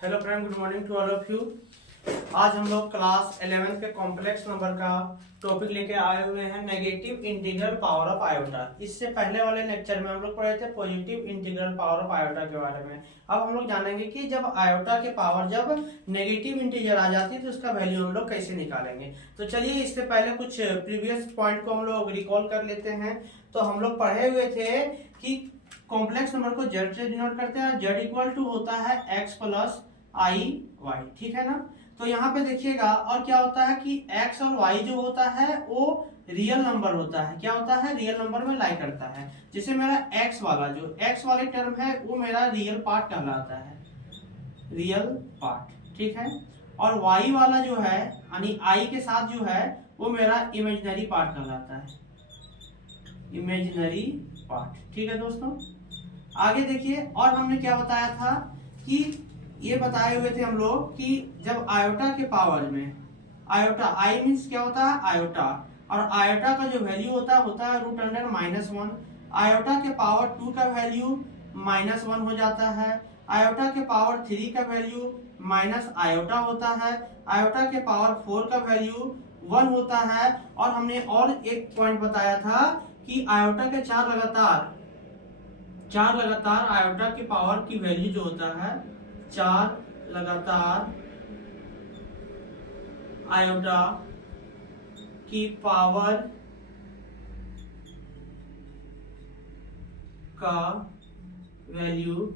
Hello friend, good morning to all of you. आज हम लोग क्लास 11 के कॉम्प्लेक्स नंबर का टॉपिक लेके आए हुए हैं, negative integral power of iota. इससे पहले वाले लेक्चर में हम लोग पढ़े थे positive integral power of iota के बारे में। अब हम लोग जानेंगे कि जब आयोटा के पावर जब नेगेटिव इंटीजर आ जाती है तो उसका वैल्यू हम लोग कैसे निकालेंगे। तो चलिए इससे पहले कुछ प्रीवियस पॉइंट को हम लोग रिकॉल कर लेते हैं। तो हम लोग पढ़े हुए थे कि कॉम्प्लेक्स नंबर को जेड से डिनोट करते हैं। जेड इक्वल टू होता है एक्स प्लस आई वाई, ठीक है ना। तो यहाँ पे देखिएगा और क्या होता है कि x और y जो होता है वो रियल नंबर होता है। क्या होता है? रियल नंबर में लाई करता है। जैसे मेरा x वाला जो x वाले टर्म है वो मेरा रियल पार्ट कहलाता है, रियल पार्ट, ठीक है। और y वाला जो है यानी i के साथ जो है वो मेरा इमेजिनरी पार्ट कहलाता है, इमेजिनरी पार्ट, ठीक है दोस्तों। आगे देखिए और हमने क्या बताया था कि ये बताए हुए थे हम लोग कि जब आयोटा के पावर में आयोटा आई मीन्स क्या होता है आयोटा, और आयोटा का जो वैल्यू होता है रूट अंडर -1। आयोटा के पावर 2 का वैल्यू -1 हो जाता है। आयोटा के पावर 3 का वैल्यू माइनस आयोटा होता है। आयोटा के पावर 4 का वैल्यू 1 होता है। और हमने और एक पॉइंट बताया था कि आयोटा के चार लगातार आयोटा के पावर की वैल्यू जो होता है, 4 लगातार आयोटा की पावर का वैल्यू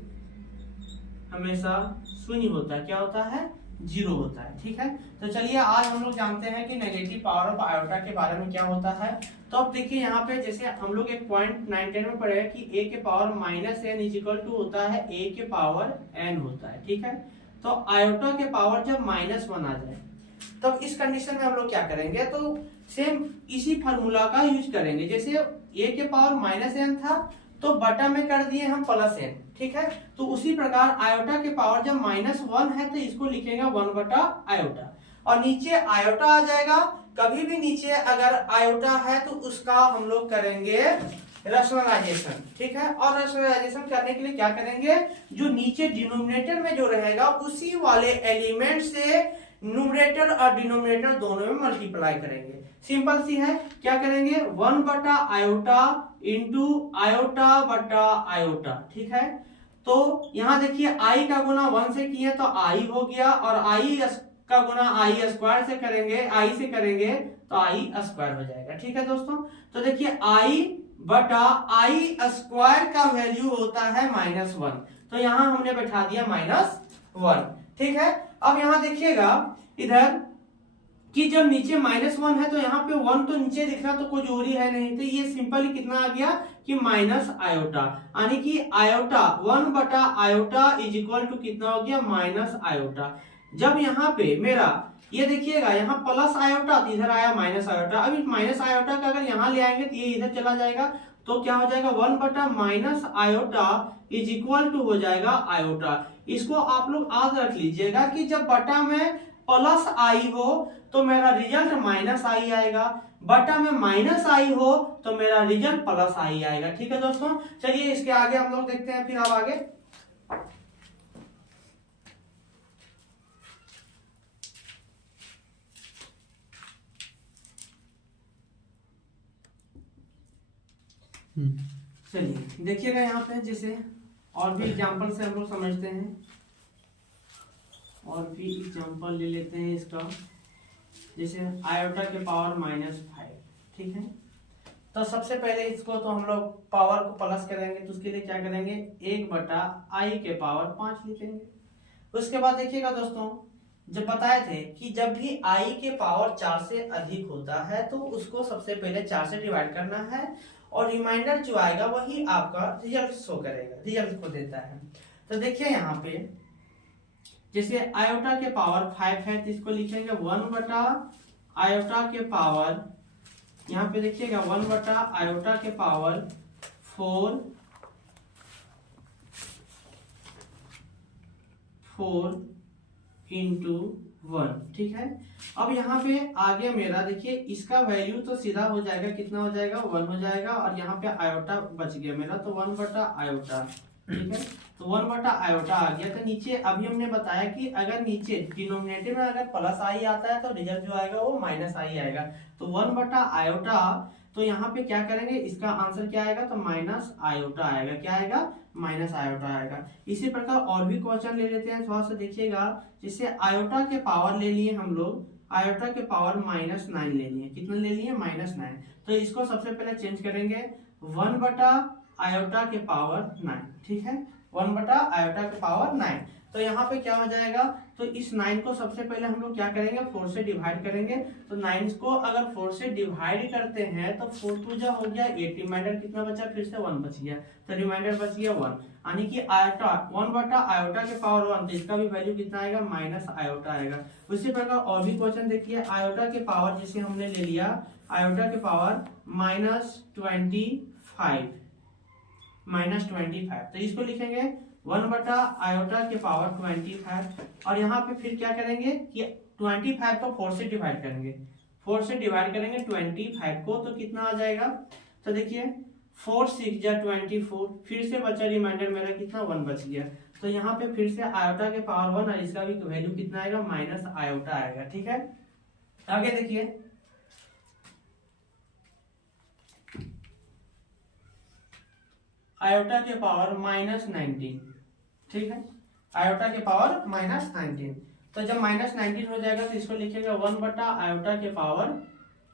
हमेशा शून्य होता है। क्या होता है? 0 होता है, ठीक है। तो चलिए आज हम लोग जानते हैं कि नेगेटिव पावर ऑफ आयोटा के बारे में क्या होता है। तो अब देखिए यहाँ पे जैसे हम लोग एक पॉइंट 9-10 में पढ़े कि a के power -n is equal to होता है a के पावर n होता है, ठीक है। तो आयोटा के पावर जब -1 आ जाए तब इस कंडीशन में हम लोग क्या करेंगे, तो सेम इसी फार्मूला का यूज करेंगे। जैसे a के पावर -n था तो बटा में कर दिए हम +n, ठीक है। तो उसी प्रकार आयोटा के पावर जब -1 है तो इसको लिखेंगे 1 बटा आयोटा, और नीचे आयोटा आ जाएगा। कभी भी नीचे अगर आयोटा है तो उसका हम लोग करेंगे रैशनलाइजेशन, ठीक है। और रैशनलाइजेशन करने के लिए क्या करेंगे, जो नीचे डिनोमिनेटर में जो रहेगा उसी वाले एलिमेंट से न्यूमरेटर और डिनोमिनेटर दोनों में मल्टीप्लाई करेंगे। सिंपल सी है, क्या करेंगे 1 बटा आयोटा इंटू आयोटा बटा आयोटा, ठीक है। तो यहाँ देखिए i का गुना 1 से किए तो i हो गया, और i का गुना i स्क्वायर से करेंगे, i से करेंगे तो i स्क्वायर हो जाएगा, ठीक है दोस्तों। तो देखिए i बटा i स्क्वायर का वैल्यू होता है -1, तो यहाँ हमने बैठा दिया -1, ठीक है। अब यहाँ देखिएगा इधर कि जब नीचे -1 है तो यहाँ पे 1 तो नीचे दिख रहा तो कुछ और ही है नहीं, तो ये सिंपली कितना आ गया कि माइनस आयोटा, यानी कि आयोटा 1 बटा आयोटा इज इक्वल टू कितना हो गया माइनस आयोटा। जब यहाँ पे मेरा ये देखिएगा यहाँ प्लस आयोटा तो इधर आया माइनस आयोटा। अब इस माइनस आयोटा का अगर यहाँ ले आएंगे तो ये इधर चला जाएगा, तो क्या हो जाएगा 1 बटा minus iota is equal to हो जाएगा आयोटा। इसको आप लोग याद रख लीजिएगा कि जब बटा में प्लस आई हो तो मेरा रिजल्ट माइनस आई आएगा, बटा में माइनस आई हो तो मेरा रिजल्ट प्लस आई आएगा, ठीक है दोस्तों। चलिए इसके आगे हम लोग देखते हैं फिर अब आगे। चलिए देखिएगा यहाँ पे जैसे और भी एग्जांपल से हम लोग समझते हैं, और भी एग्जांपल ले लेते हैं इसका। जैसे आयोटा के पावर -5, ठीक है। तो सबसे पहले इसको तो हम लोग पावर को प्लस करेंगे, तो उसके लिए क्या करेंगे 1 बटा आई के पावर 5 लिखेंगे। उसके बाद देखिएगा दोस्तों, जब बताए थे कि जब भी आई के पावर 4 से अधिक होता है तो उसको सबसे पहले 4 से डिवाइड करना है, और रिमाइंडर जो आएगा वही आपका रिजल्ट शो करेगा, रिजल्ट को देता है। तो देखिए यहाँ पे जैसे आयोटा के पावर 5 है तो इसको लिखेंगे 1 बटा आयोटा के पावर, यहाँ पे देखिएगा 1 बटा आयोटा के पावर 4 इंटू 1, ठीक है। अब यहाँ पे आगे मेरा देखिए इसका वैल्यू तो सीधा हो जाएगा, कितना हो जाएगा 1 हो जाएगा, और यहाँ पे आयोटा बच गया मेरा तो 1 बटा आयोटा, ठीक है। तो 1/i आ गया। तो नीचे अभी हमने बताया कि अगर नीचे डिनोमिनेटर में अगर प्लस आई आता है तो रिजल्ट जो आएगा वो माइनस आई आएगा। तो 1/i, तो यहाँ पे क्या करेंगे, इसका आंसर क्या आएगा, तो माइनस आयोटा आएगा। क्या आएगा, माइनस आयोटा आएगा। इसी प्रकार और भी क्वेश्चन ले लेते हैं, थोड़ा सा देखिएगा। जैसे आयोटा के पावर ले लिए हम लोग, आयोटा के पावर -9 ले लिए। कितना ले लिए, -9। तो इसको सबसे पहले चेंज करेंगे 1/आयोटा के पावर 9। ठीक है, 1/आयोटा के पावर 9। तो यहाँ पे क्या हो जाएगा, तो इस 9 को सबसे पहले हम लोग क्या करेंगे, 4 से डिवाइड करेंगे। तो 9 को अगर 4 से डिवाइड करते हैं तो 4 2 जा हो गया 8, रिमाइंडर कितना बचा, फिर से 1 बच गया। तो रिमाइंडर बच गया 1, यानी कि आयोटा 1/आयोटा के पावर 1, तो इसका भी वैल्यू कितना आएगा, माइनस आयोटा आएगा। उसी प्रकार और भी क्वेश्चन देखिए। आयोटा के पावर जैसे हमने ले लिया, आयोटा के पावर -25, तो इसको लिखेंगे 1/आयोटा के पावर 25। और यहाँ पे फिर क्या करेंगे कि 25 को 4 से डिवाइड करेंगे। 4 से डिवाइड करेंगे 25 को, तो कितना आ जाएगा, तो देखिए 4 6 जा 24, फिर से बचा रिमाइंडर मेरा कितना, 1 बच गया। तो यहाँ पे फिर से आयोटा के पावर 1 और इसका भी वैल्यू कितना आएगा, माइनस आयोटा आएगा। ठीक है, आगे देखिए। आयोटा के पावर -19, ठीक है, आयोटा के पावर -19। तो जब -19 हो जाएगा तो इसको लिखेगा 1/आयोटा के पावर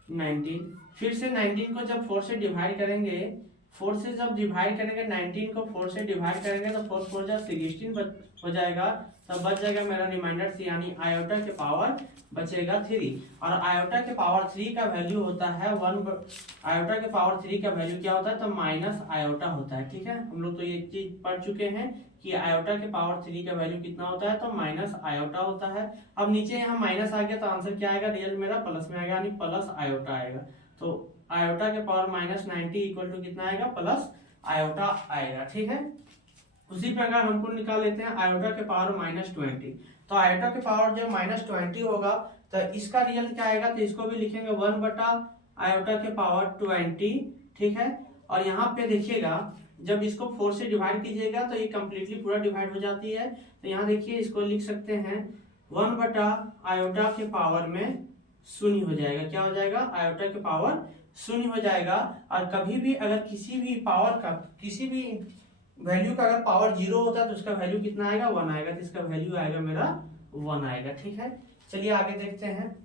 19। फिर से 19 को जब 4 से डिवाइड करेंगे, 4 से जब डिवाइड करेंगे 19 को 4 से डिवाइड करेंगे तो 4 4 जब 16 हो जाएगा, तब बच जाएगा मेरा रिमाइंडर 3, यानी आयोटा के पावर बचेगा 3। और आयोटा के पावर 3 का वैल्यू होता है आयोटा के पावर 3 का वैल्यू क्या होता है, तो माइनस आयोटा होता है। ठीक है, हम लोग तो ये चीज पढ़ चुके हैं कि आयोटा के पावर 3 का वैल्यू कितना होता है, तो माइनस आयोटा होता है। अब नीचे यहाँ माइनस आ गया तो आंसर क्या आएगा, रिजल्ट मेरा प्लस में आएगा, यानी प्लस आयोटा आएगा। तो आयोटा के पावर -90 इक्वल टू कितना आएगा, प्लस आयोटा आएगा। ठीक है, उसी प्रकार हमको निकाल लेते हैं आयोटा के पावर -20। तो आयोटा के पावर जब -20 होगा तो इसका रिजल्ट क्या आएगा, तो इसको भी लिखेंगे 1/आयोटा के पावर 20। ठीक है, और यहाँ पे देखिएगा जब इसको 4 से डिवाइड कीजिएगा तो ये कंप्लीटली पूरा डिवाइड हो जाती है। तो यहाँ देखिए इसको लिख सकते हैं 1/आयोटा के पावर में 0 हो जाएगा। क्या हो जाएगा, आयोटा के पावर 0 हो जाएगा। और कभी भी अगर किसी भी पावर का, किसी भी वैल्यू का अगर पावर 0 होता है तो उसका वैल्यू कितना आएगा, 1 आएगा। तो इसका वैल्यू आएगा मेरा 1 आएगा। ठीक है, चलिए आगे देखते हैं।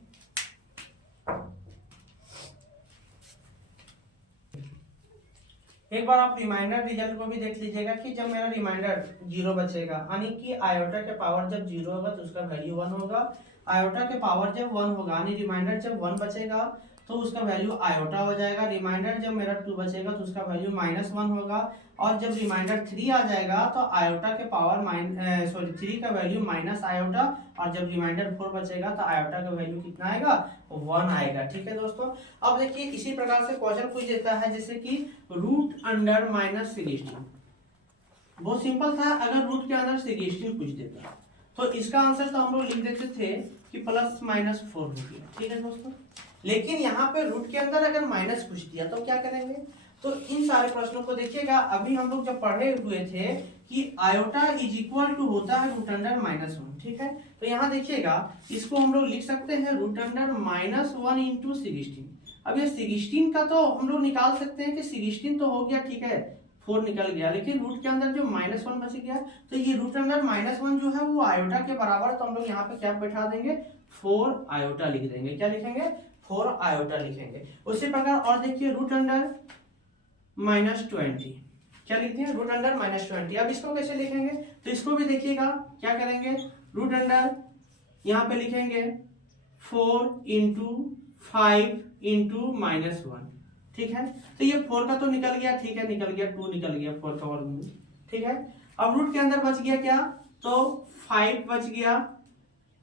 एक बार आप रिमाइंडर रिजल्ट को भी देख लीजिएगा कि जब मेरा रिमाइंडर 0 बचेगा, यानी कि आयोटा के पावर जब 0 होगा तो उसका वैल्यू 1 होगा। आयोटा के पावर जब 1 होगा, यानी रिमाइंडर जब 1 बचेगा तो उसका वैल्यू आयोटा हो जाएगा। रिमाइंडर जब मेरा 2 बचेगा तो उसका वैल्यू -1 होगा। और जब रिमाइंडर 3 आ जाएगा तो आयोटा के पावर 3 का वैल्यू माइनस आयोटा। और जब रिमाइंडर 4 बचेगा तो आयोटा का वैल्यू कितना आएगा, 1 आएगा। ठीक है दोस्तों, अब देखिए इसी प्रकार से क्वेश्चन पूछ देता है, जैसे कि √अंडर -16। बहुत सिंपल था, अगर रूट के अंदर 16 पूछ देता तो इसका आंसर तो हम लोग लिख देते थे कि +-4 हो गया। ठीक है दोस्तों, लेकिन यहाँ पे रूट के अंदर अगर माइनस पूछ दिया तो क्या करेंगे। तो इन सारे प्रश्नों को देखिएगा, अभी हम लोग जब पढ़े हुए थे कि आयोटा इज इक्वल टू होता है √अंडर -1। ठीक है, तो यहाँ देखिएगा इसको हम लोग लिख सकते हैं √अंडर -1 इंटू 16। अब ये 16 का तो हम लोग निकाल सकते हैं कि 16 तो हो गया, ठीक है 4 निकल गया, लेकिन रूट के अंदर जो -1 बच गया, तो ये √अंडर -1 जो है वो आयोटा के बराबर। तो हम लोग यहाँ पे क्या बैठा देंगे, 4 आयोटा लिख देंगे। क्या लिखेंगे, 4 आयोटा लिखेंगे। उसी प्रकार और देखिए √अंडर -20, क्या लिखते हैं, √अंडर -20। अब इसको कैसे लिखेंगे, तो इसको भी देखिएगा क्या करेंगे, √अंडर यहाँ पे लिखेंगे 4 × 5 × -1। ठीक है, तो ये 4 का तो निकल गया, ठीक है निकल गया, 2 निकल गया 4 का वर्गमूल। ठीक है, अब रूट के अंदर बच गया क्या, तो 5 बच गया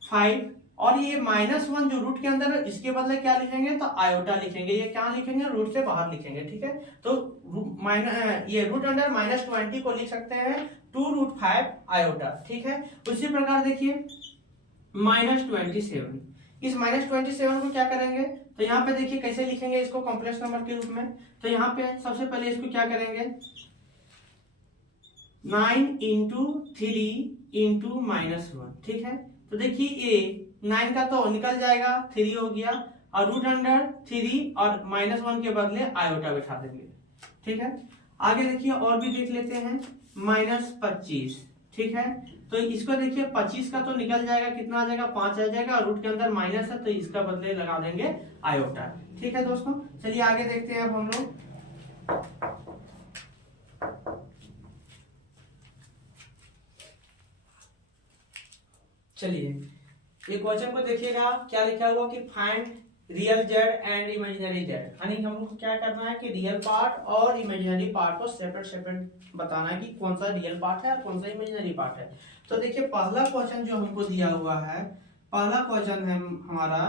5। और ये -1 जो रूट के अंदर, इसके बदले क्या लिखेंगे, तो आयोटा लिखेंगे। ये क्या लिखेंगे, रूट से बाहर लिखेंगे। ठीक है, तो ये √अंडर -20 को लिख सकते हैं 2√5 आयोटा। ठीक है, उसी प्रकार देखिए -27, इस -27 को क्या करेंगे, तो यहाँ पे देखिए कैसे लिखेंगे इसको कॉम्प्लेक्स नंबर के रूप में। तो यहाँ पे सबसे पहले इसको क्या करेंगे, 9 इंटू 3 इंटू -1, ठीक है। तो देखिए ये 9 का तो निकल जाएगा, 3 हो गया, और √3 और -1 के बदले आयोटा बैठा देंगे, ठीक है। आगे देखिए और भी देख लेते हैं, -25, ठीक है। तो इसको देखिए 25 का तो निकल जाएगा, कितना आ जाएगा 5 आ जाएगा, रूट के अंदर माइनस है तो इसका बदले लगा देंगे आयोटा, ठीक है दोस्तों। चलिए आगे देखते हैं अब हम लोग। चलिए ये क्वेश्चन को देखिएगा, क्या लिखा हुआ कि find real Z and imaginary Z, यानी हमको क्या करना है कि रियल पार्ट और इमेजिनरी पार्ट को सेपरेट सेपरेट बताना है कि कौन सा रियल पार्ट है और कौन सा इमेजिनरी पार्ट है। तो देखिए पहला क्वेश्चन जो हमको दिया हुआ है, पहला क्वेश्चन है हमारा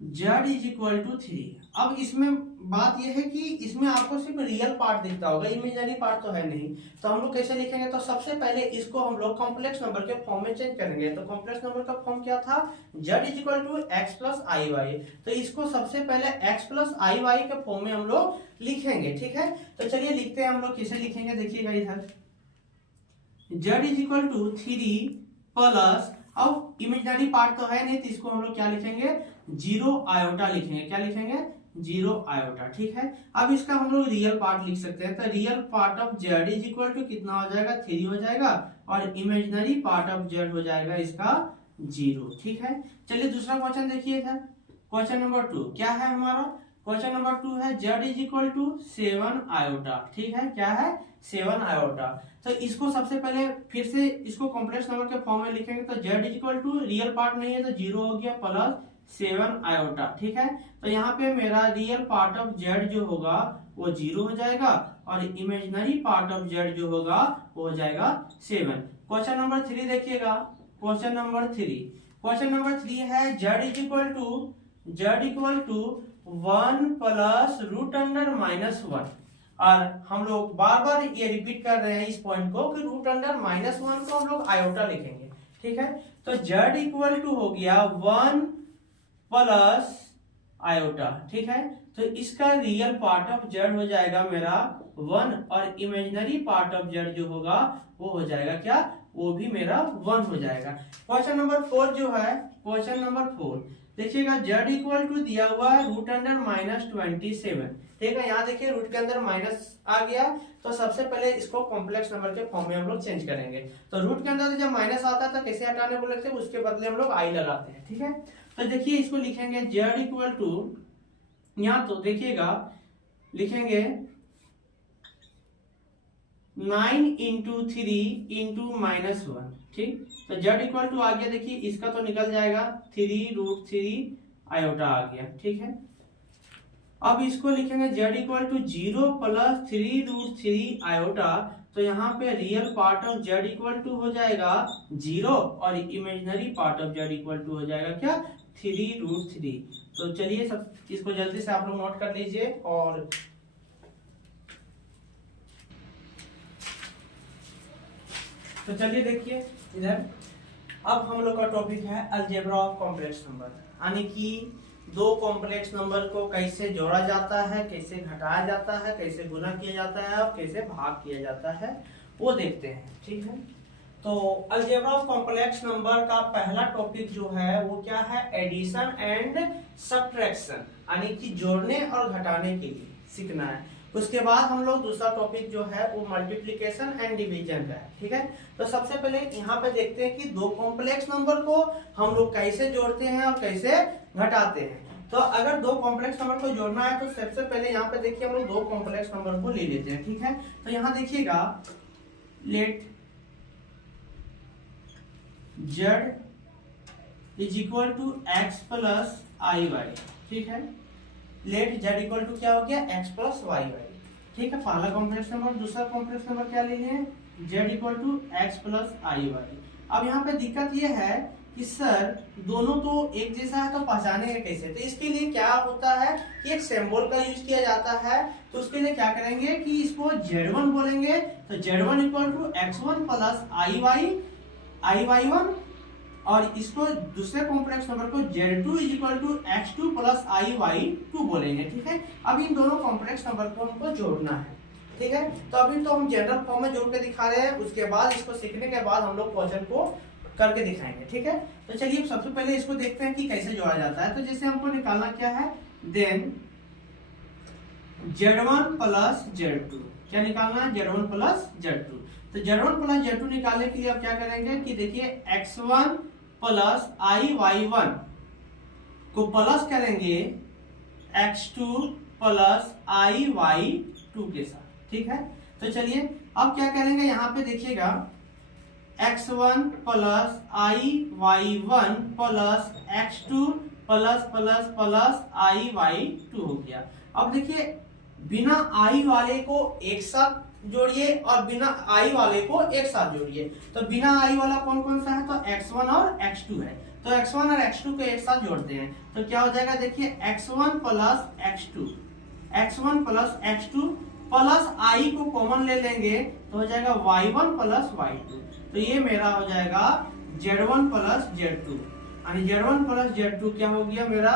z इज इक्वल टू 3। अब इसमें बात यह है कि इसमें आपको सिर्फ रियल पार्ट दिखता होगा, इमेजिनरी पार्ट तो है नहीं। तो हम लोग कैसे लिखेंगे, तो सबसे पहले इसको हम लोग कॉम्प्लेक्स नंबर के फॉर्म में चेंज करेंगे। तो कॉम्प्लेक्स नंबर का फॉर्म क्या था, z is equal to x plus i y. तो इसको सबसे पहले x प्लस आई वाई के फॉर्म में हम लोग लिखेंगे, ठीक है। तो चलिए लिखते हैं हम लोग, कैसे लिखेंगे देखिएगा इधर, z is equal to 3 plus, अब इमेजिनरी पार्ट तो है नहीं तो इसको हम लोग क्या लिखेंगे, 0 आयोटा लिखेंगे। क्या लिखेंगे, 0 आयोटा, ठीक है। अब इसका हम लोग रियल पार्ट लिख सकते हैं। तो real part of z is equal to कितना हो जाएगा, 3 हो जाएगा, और इमेजिनरी पार्ट ऑफ z हो जाएगा इसका 0, ठीक है। चलिए दूसरा क्वेश्चन देखिए था, क्वेश्चन नंबर 2 क्या है हमारा, क्वेश्चन नंबर 2 है z is equal to 7 iota, ठीक है। क्या है, 7 आयोटा। तो इसको सबसे पहले फिर से इसको कॉम्प्लेक्स नंबर के फॉर्म में लिखेंगे। तो z is equal to, real part नहीं है तो 0 हो गया, प्लस 7 आयोटा, ठीक है। तो यहाँ पे मेरा रियल पार्ट ऑफ z जो होगा वो 0 हो जाएगा, और इमेजिनरी पार्ट ऑफ z जो होगा वो हो जाएगा 7। क्वेश्चन नंबर 3 देखिएगा, क्वेश्चन नंबर 3 है z is equal to 1 plus √(-1), और हम लोग बार बार ये रिपीट कर रहे हैं इस पॉइंट को कि √(-1) को हम लोग आयोटा लिखेंगे, ठीक है। तो z इक्वल टू हो गया 1 प्लस आयोटा, ठीक है। तो इसका रियल पार्ट ऑफ z हो जाएगा मेरा 1, और इमेजिनरी पार्ट ऑफ z जो होगा वो हो जाएगा क्या, वो भी मेरा 1 हो जाएगा। क्वेश्चन नंबर 4 जो है, क्वेश्चन नंबर 4 देखिएगा, z इक्वल टू दिया हुआ है √(-27), ठीक है। यहाँ देखिए रूट के अंदर माइनस आ गया, तो सबसे पहले इसको कॉम्प्लेक्स नंबर के फॉर्म में हम लोग चेंज करेंगे। तो रूट के अंदर जब माइनस आता है तो कैसे हटाने बोले थे, उसके बदले हम लोग आई लगाते हैं, ठीक है। तो देखिए इसको लिखेंगे z इक्वल टू, यहाँ तो देखिएगा लिखेंगे 9 इंटू 3 इंटू -1, ठीक। तो z इक्वल टू आ गया, देखिए इसका तो निकल जाएगा, 3√3 आयोटा आ गया, ठीक है। अब इसको लिखेंगे z equal to 0 plus 3√3 iota. तो यहाँ पे real part of z equal to हो जाएगा 0, और imaginary part of z equal to हो जाएगा क्या, 3√3। तो चलिए सब इसको जल्दी से आप लोग नोट कर लीजिए। और तो चलिए देखिए इधर, अब हम लोग का टॉपिक है अलजेब्रा ऑफ कॉम्प्लेक्स नंबर, यानी कि दो कॉम्प्लेक्स नंबर को कैसे जोड़ा जाता है, कैसे घटाया जाता है, कैसे गुना किया जाता है और कैसे भाग किया जाता है, वो देखते हैं, ठीक है। तो अलजेब्रा ऑफ कॉम्प्लेक्स नंबर का पहला टॉपिक जो है वो क्या है, एडिशन एंड सब्ट्रैक्शन, यानी कि जोड़ने और घटाने के लिए सीखना है। उसके बाद हम लोग दूसरा टॉपिक जो है वो मल्टीप्लिकेशन एंड डिवीजन का है, ठीक है। तो सबसे पहले यहाँ पे देखते हैं कि दो कॉम्प्लेक्स नंबर को हम लोग कैसे जोड़ते हैं और कैसे घटाते हैं। तो अगर दो कॉम्प्लेक्स नंबर को जोड़ना है तो सबसे पहले यहाँ पे देखिए हम लोग दो कॉम्प्लेक्स नंबर को ले लेते हैं, ठीक है। तो यहाँ देखिएगा, let z is equal to x plus i y, ठीक है। लेट z इक्वल टू क्या हो गया, x प्लस वाई वाई, ठीक है। पहला कॉम्प्लेक्स नंबर, दूसरा कॉम्प्लेक्स नंबर क्या ले लिए, z equal to x plus i y. अब यहाँ पे दिक्कत ये है कि सर दोनों तो एक जैसा है तो पहचानेंगे कैसे, तो इसके लिए क्या होता है कि एक सिंबल का यूज किया जाता है। तो उसके लिए क्या करेंगे कि इसको z1 बोलेंगे, तो z1 equal to x1 plus i y 1, और इसको दूसरे कॉम्प्लेक्स नंबर को z2 is equal to x2 plus i y 2 बोलेंगे, ठीक है। अब इन दोनों कॉम्प्लेक्स नंबर को हमको जोड़ना है, ठीक है। तो अभी तो हम जनरल फॉर्म में जोड़ के दिखा रहे हैं, उसके बाद इसको सीखने के बाद हम लोग क्वेश्चन को करके दिखाएंगे, ठीक है। तो चलिए सबसे पहले इसको देखते हैं कि कैसे जोड़ा जाता है। तो जैसे हमको निकालना क्या है, देन Z1 प्लस Z2, क्या निकालना है, Z1 प्लस Z2। तो Z1 प्लस Z2 निकालने के लिए अब क्या करेंगे कि देखिए X1 प्लस IY1 को प्लस करेंगे X2 प्लस IY2 के साथ, ठीक है। तो चलिए अब क्या करेंगे, यहाँ पे देखिएगा X1 plus IY1 plus X2 plus plus plus IY2 हो गया। अब देखिए बिना I वाले को एक साथ जोड़िए और बिना I वाले को एक साथ जोड़िए। तो बिना I वाला कौन कौन सा है, तो X1 और X2 है। तो X1 और X2 को एक साथ जोड़ते हैं तो क्या हो जाएगा, देखिए X1 plus X2, X1 plus X2 plus I को कॉमन ले लेंगे तो हो जाएगा Y1 प्लस Y2। तो ये मेरा हो जाएगा Z1 प्लस Z2, यानी Z1 प्लस Z2 क्या हो गया मेरा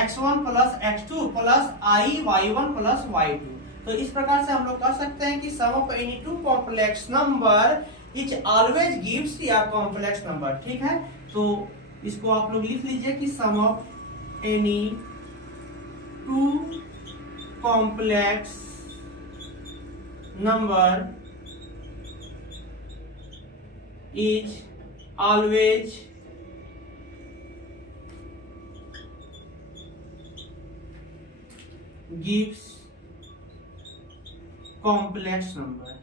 X1 plus X2 plus IY1 plus Y2। तो इस प्रकार से हम लोग कह सकते हैं कि sum of any two complex number is always gives या कॉम्प्लेक्स नंबर, ठीक है। तो इसको आप लोग लिख लीजिए कि sum of any two complex number is always gives complex number,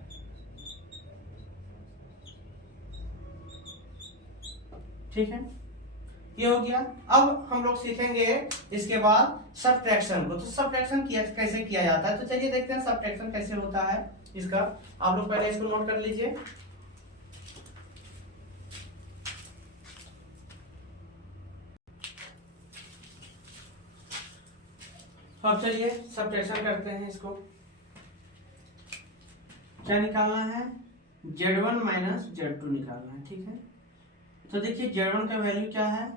ठीक है। ये हो गया। अब हम लोग सीखेंगे इसके बाद सब्ट्रैक्शन को। तो सब्ट्रैक्शन कैसे किया जाता है, तो चलिए देखते हैं सब्ट्रैक्शन कैसे होता है इसका। आप लोग पहले इसको नोट कर लीजिए। अब चलिए सब्ट्रैक्शन करते हैं। इसको क्या निकालना है, Z1 माइनस Z2 निकालना है, ठीक है। तो देखिए Z1 का वैल्यू क्या है,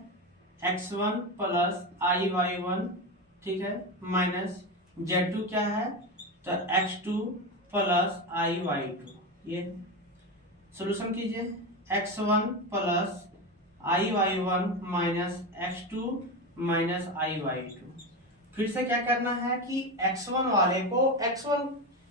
X1 प्लस IY1, ठीक है, माइनस Z2 क्या है, तो X2 प्लस IY2। ये सॉल्यूशन कीजिए, X1 plus IY1 minus X2 minus IY2। फिर से क्या करना है कि X1 वाले को X1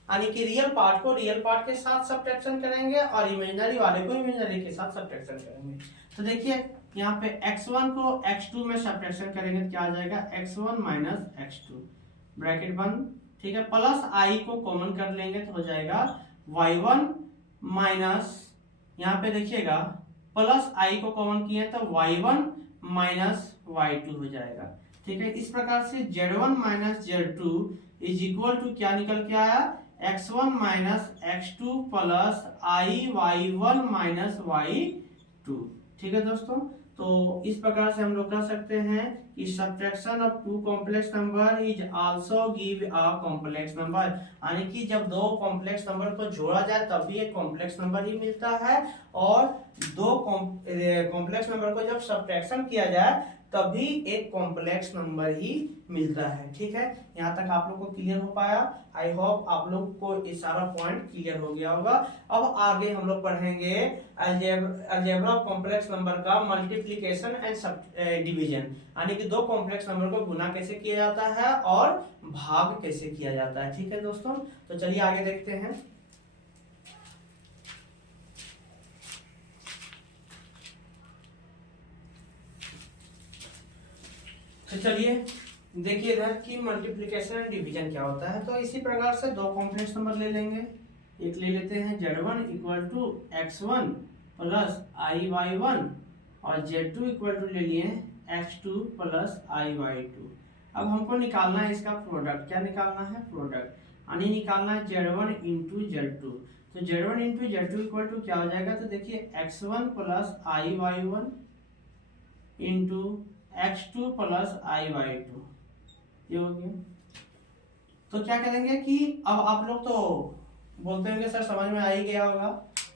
यानी कि रियल पार्ट को रियल पार्ट के साथ सब्ट्रैक्शन करेंगे और इमेजिनरी वाले को इमेजिनरी के साथ सब्ट्रैक्शन करेंगे। तो देखिए यहाँ पे X1 को X2 में सब्ट्रैक्शन करेंगे तो क्या आ जाएगा, X1 माइनस X2 ब्रैकेट बंद, ठीक है, प्लस I को कॉमन कर लेंगे तो हो जाएगा Y1 माइनस, यहाँ पे देखिएगा प्लस I को कॉमन किए तो Y1 माइनस Y2 हो जाएगा, ठीक है। इस प्रकार से Z1 minus Z2 is equal to क्या निकल के आया, X1 minus X2 plus IY1 minus Y2, ठीक है दोस्तों। तो इस प्रकार से हम लोग कह सकते हैं कि subtraction of two complex number is also give a complex number, यानी कि जब दो कॉम्प्लेक्स नंबर को जोड़ा जाए तब भी एक कॉम्प्लेक्स नंबर ही मिलता है, और दो कॉम्प्लेक्स नंबर को जब सब्ट्रैक्शन किया जाए तभी एक कॉम्प्लेक्स नंबर ही मिलता है, ठीक है। यहाँ तक आप लोग को क्लियर हो पाया। आई होप आप लोग को ये सारा पॉइंट क्लियर हो गया होगा। अब आगे हम लोग पढ़ेंगे अलजेब्रा ऑफ कॉम्प्लेक्स नंबर का मल्टीप्लिकेशन एंड डिवीजन, यानी कि दो कॉम्प्लेक्स नंबर को गुना कैसे किया जाता है और भाग कैसे किया जाता है, ठीक है दोस्तों। तो चलिए आगे देखते हैं। तो चलिए देखिए इधर की मल्टीप्लिकेशन एंड डिवीजन क्या होता है। तो इसी प्रकार से दो कॉम्प्लेक्स नंबर ले लेंगे। एक ले लेते हैं Z1 equal to X1 plus IY1 और Z2 इक्वल टू ले लिए X2 प्लस IY2। अब हमको निकालना है इसका प्रोडक्ट। क्या निकालना है, प्रोडक्ट, यानी निकालना है Z1 इंटू Z2। तो Z1 into Z2 equal to क्या हो जाएगा, तो देखिए X1 plus IY1 into X2 plus IY2, ये हो गया। तो क्या करेंगे कि अब आप लोग तो बोलते होंगे सर समझ में आ ही गया होगा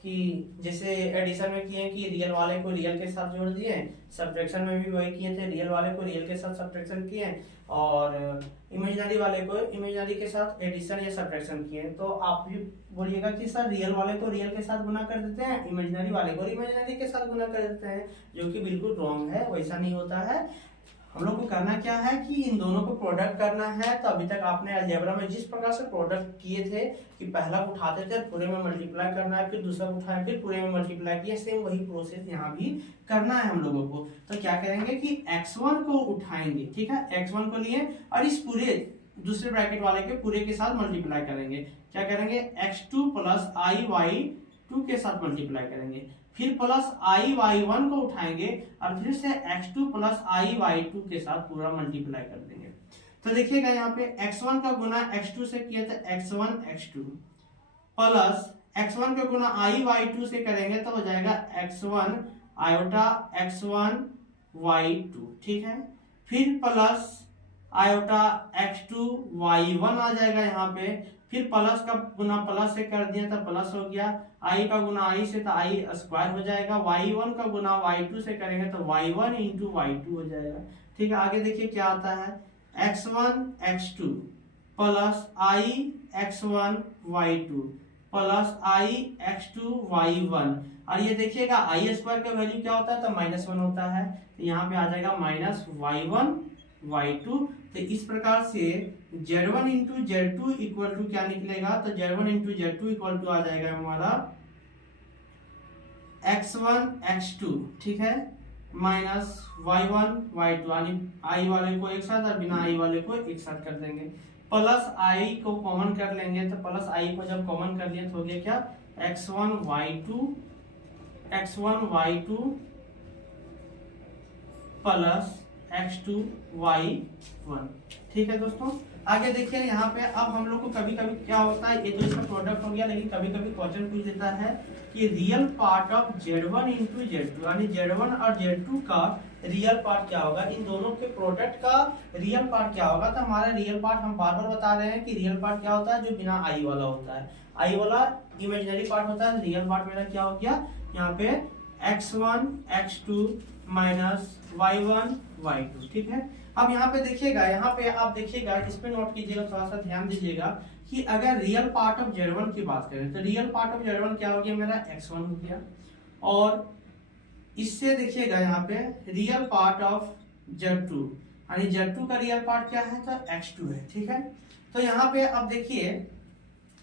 कि जैसे एडिशन में किए कि रियल वाले को रियल के साथ जोड़ दिए, सब्ट्रैक्शन में भी वही किए थे, रियल वाले को रियल के साथ सब्ट्रैक्शन किए और इमेजिनरी वाले को इमेजिनरी के साथ एडिशन या सब्ट्रैक्शन किए। तो आप भी बोलिएगा कि सर रियल वाले को रियल के साथ गुना कर देते हैं, इमेजिनरी वाले को इमेजिनरी के साथ गुना कर देते हैं, जो कि बिल्कुल रॉन्ग है, वैसा नहीं होता है। हम लोग को करना क्या है कि इन दोनों को प्रोडक्ट करना है। तो अभी तक आपने अलजेब्रा में जिस प्रकार से प्रोडक्ट किए थे कि पहला उठाते थे पूरे में मल्टीप्लाई करना है, फिर दूसरा उठाए फिर पूरे में मल्टीप्लाई किया, सेम वही प्रोसेस यहाँ भी करना है हम लोगों को। तो क्या करेंगे कि x1 को उठाएंगे, ठीक है, x1 को लिए और इस पूरे दूसरे ब्रैकेट वाले के पूरे के साथ मल्टीप्लाई करेंगे। क्या करेंगे, x2 प्लस i y2 के साथ मल्टीप्लाई करेंगे, फिर प्लस i y1 को उठाएंगे और फिर से x2 प्लस i y2 के साथ पूरा मल्टीप्लाई कर देंगे। तो देखिएगा यहाँ पे x1 का गुना x2 से किया था x1 x2 प्लस x1 का गुना i y2 से करेंगे तो हो जाएगा x1 आयोटा x1 y2, ठीक है, फिर प्लस आयोटा x2 y1 आ जाएगा यहाँ पे, फिर प्लस का गुना प्लस से कर दिया तो प्लस हो गया, i का गुना i से तो i स्क्वायर हो जाएगा, y1 का गुना y2 से करेंगे तो y1 इंटू y2 हो जाएगा। ठीक है, आगे देखिए क्या आता है, x1 x2 plus i x1 y2 plus i x2 y1, और ये देखिएगा i स्क्वायर का वैल्यू क्या होता है तो -1 होता है, तो यहाँ पे आ जाएगा माइनस y1 y2। तो इस प्रकार से z1 into z2 equal to क्या निकलेगा, तो z1 into z2 equal to आ जाएगा हमारा x1 x2, ठीक है, माइनस y1 y2, यानी i वाले को एक साथ और बिना i वाले को एक साथ कर देंगे, प्लस i को कॉमन कर लेंगे, तो प्लस i को जब कॉमन कर लिया तो हो गया क्या, x1 y2 plus x2 y1। ठीक है दोस्तों, आगे देखिए यहाँ पे अब हम लोग को कभी कभी क्या होता है, ये तो इसका प्रोडक्ट हो गया, लेकिन कभी कभी क्वेश्चन पूछ देता है कि real part of z1 into z2, यानी z1 और z2 का रियल पार्ट क्या होगा, इन दोनों के प्रोडक्ट का रियल पार्ट क्या होगा। तो हमारा रियल पार्ट हम बार बार बता रहे हैं कि रियल पार्ट क्या होता है, जो बिना आई वाला होता है, आई वाला इमेजिनरी पार्ट होता है, रियल पार्ट मेरा क्या हो गया यहाँ पे x1 x2 minus y1 y2। ठीक है, अब यहाँ पे देखिएगा, यहाँ पे आप देखिएगा, इस पे नोट कीजिएगा, थोड़ा सा ध्यान दीजिएगा कि अगर रियल पार्ट ऑफ z1 की बात करें तो रियल पार्ट ऑफ z1 क्या हो गया, मेरा x1 हो गया, और इससे देखिएगा यहाँ पे रियल पार्ट ऑफ z2, यानी z2 का रियल पार्ट क्या है तो x2 है। ठीक है, तो यहाँ पे अब देखिए,